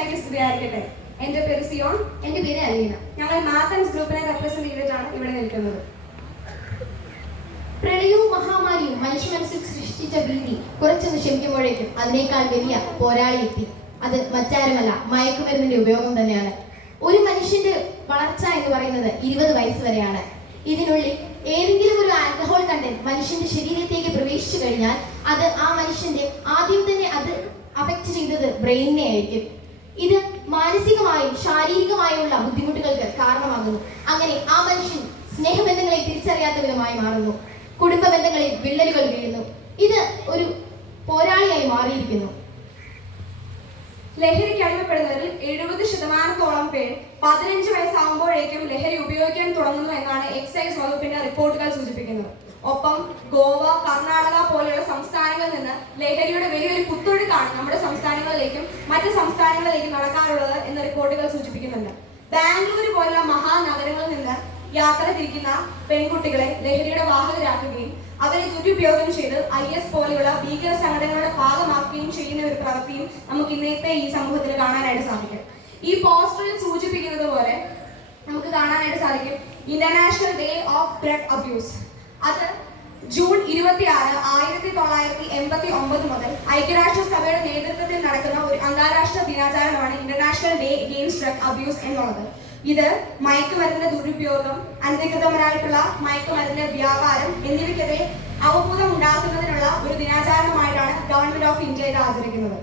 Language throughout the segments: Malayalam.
ഈശോയ്ക്ക് സ്തുതിയായിരിക്കട്ടെ. എൻ്റെ പേര് സിയോൺ. എൻ്റെ പേര് അലീന. ഞങ്ങൾ മാത്തൻസ് ഗ്രൂപ്പിനെ റെപ്രസെന്റ് ചെയ്തിട്ടാണ് ഇവിടെ നിൽക്കുന്നത്. പ്രളയവും മഹാമാരിയും മനുഷ്യ മനസ്സിൽ സൃഷ്ടിച്ച ഭീതി കുറച്ചൊന്ന് ക്ഷമിക്കുമ്പോഴേക്കും അതിനേക്കാൾ വലിയ പോരാളി എത്തി. അത് മറ്റാരുമല്ല, മയക്കുമരുന്നിന്റെ ഉപയോഗം തന്നെയാണ്. ഒരു മനുഷ്യന്റെ വളർച്ച എന്ന് പറയുന്നത് 20 വയസ്സ് വരെയാണ്. ഇതിനുള്ളിൽ ഏതെങ്കിലും ഒരു ആൽക്കഹോൾ കണ്ടന്റ് മനുഷ്യന്റെ ശരീരത്തേക്ക് പ്രവേശിച്ചു കഴിഞ്ഞാൽ അത് ആ മനുഷ്യന്റെ ആദ്യം തന്നെ അത് അഫക്റ്റ് ചെയ്തത് ബ്രെയിനിനെ ആയിരിക്കും. ഇത് മാനസികമായും ശാരീരികമായുള്ള ബുദ്ധിമുട്ടുകൾക്ക് കാരണമാകുന്നു. അങ്ങനെ ആ മനുഷ്യൻ സ്നേഹബന്ധങ്ങളെ തിരിച്ചറിയാത്ത വിധമായി മാറുന്നു. കുടുംബ ബന്ധങ്ങളിൽ വിള്ളലുകൾ വീഴുന്നു. ഇത് ഒരു പോരാളിയായി മാറിയിരിക്കുന്നു. ലഹരിക്ക് അടിമപ്പെടുന്നവരിൽ 70% പേർ 15 വയസ്സാകുമ്പോഴേക്കും ലഹരി ഉപയോഗിക്കാൻ തുടങ്ങുന്നു എന്നാണ് എക്സൈസ് വകുപ്പിന്റെ റിപ്പോർട്ടുകൾ സൂചിപ്പിക്കുന്നത്. ഒപ്പം ഗോവ, കർണാടക പോലെയുള്ള സംസ്ഥാനങ്ങളിൽ നിന്ന് ലഹരിയുടെ വലിയൊരു കുത്തൊഴുക്കാണ് നമ്മുടെ സംസ്ഥാനങ്ങളിലേക്കും മറ്റ് സംസ്ഥാനങ്ങളിലേക്കും നടക്കാറുള്ളത് എന്ന് റിപ്പോർട്ടുകൾ സൂചിപ്പിക്കുന്നുണ്ട്. ബാംഗ്ലൂർ പോലുള്ള മഹാനഗരങ്ങളിൽ നിന്ന് യാത്ര തിരിക്കുന്ന പെൺകുട്ടികളെ ലഹരിയുടെ വാഹകരാക്കുകയും അവരെ ദുരുപയോഗം ചെയ്ത് IS പോലെയുള്ള ഭീകര സംഘടനകളുടെ ഭാഗമാക്കുകയും ചെയ്യുന്ന ഒരു പ്രവൃത്തിയും നമുക്ക് ഇന്നത്തെ ഈ സമൂഹത്തിൽ കാണാനായിട്ട് സാധിക്കും. ഈ പോസ്റ്ററിൽ സൂചിപ്പിക്കുന്നത് പോലെ നമുക്ക് കാണാനായിട്ട് സാധിക്കും international day of drug abuse. അത് ജൂൺ 26, 1989 മുതൽ ഐക്യരാഷ്ട്രസഭയുടെ നേതൃത്വത്തിൽ നടക്കുന്ന ഒരു അന്താരാഷ്ട്ര ദിനാചരണമാണ് international day against drug abuse എന്നുള്ളത്. ഇത് മയക്കുമരുന്നിന്റെ ദുരുപയോഗം, അനധികൃതമായിട്ടുള്ള മയക്കുമരുന്നിന്റെ വ്യാപാരം എന്നിവയ്ക്കെതിരെ അവബോധം ഉണ്ടാക്കുന്നതിനുള്ള ഒരു ദിനാചരണമായിട്ടാണ് ഗവൺമെന്റ് ഓഫ് ഇന്ത്യ ഇത് ആചരിക്കുന്നത്.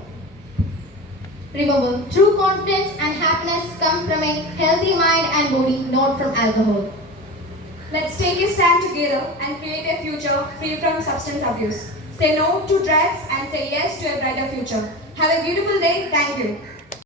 Remember, true confidence and happiness come from a healthy mind and body, not from alcohol. Let's take a stand together and create a future free from substance abuse. Say no to drugs and say yes to a brighter future. Have a beautiful day. Thank you.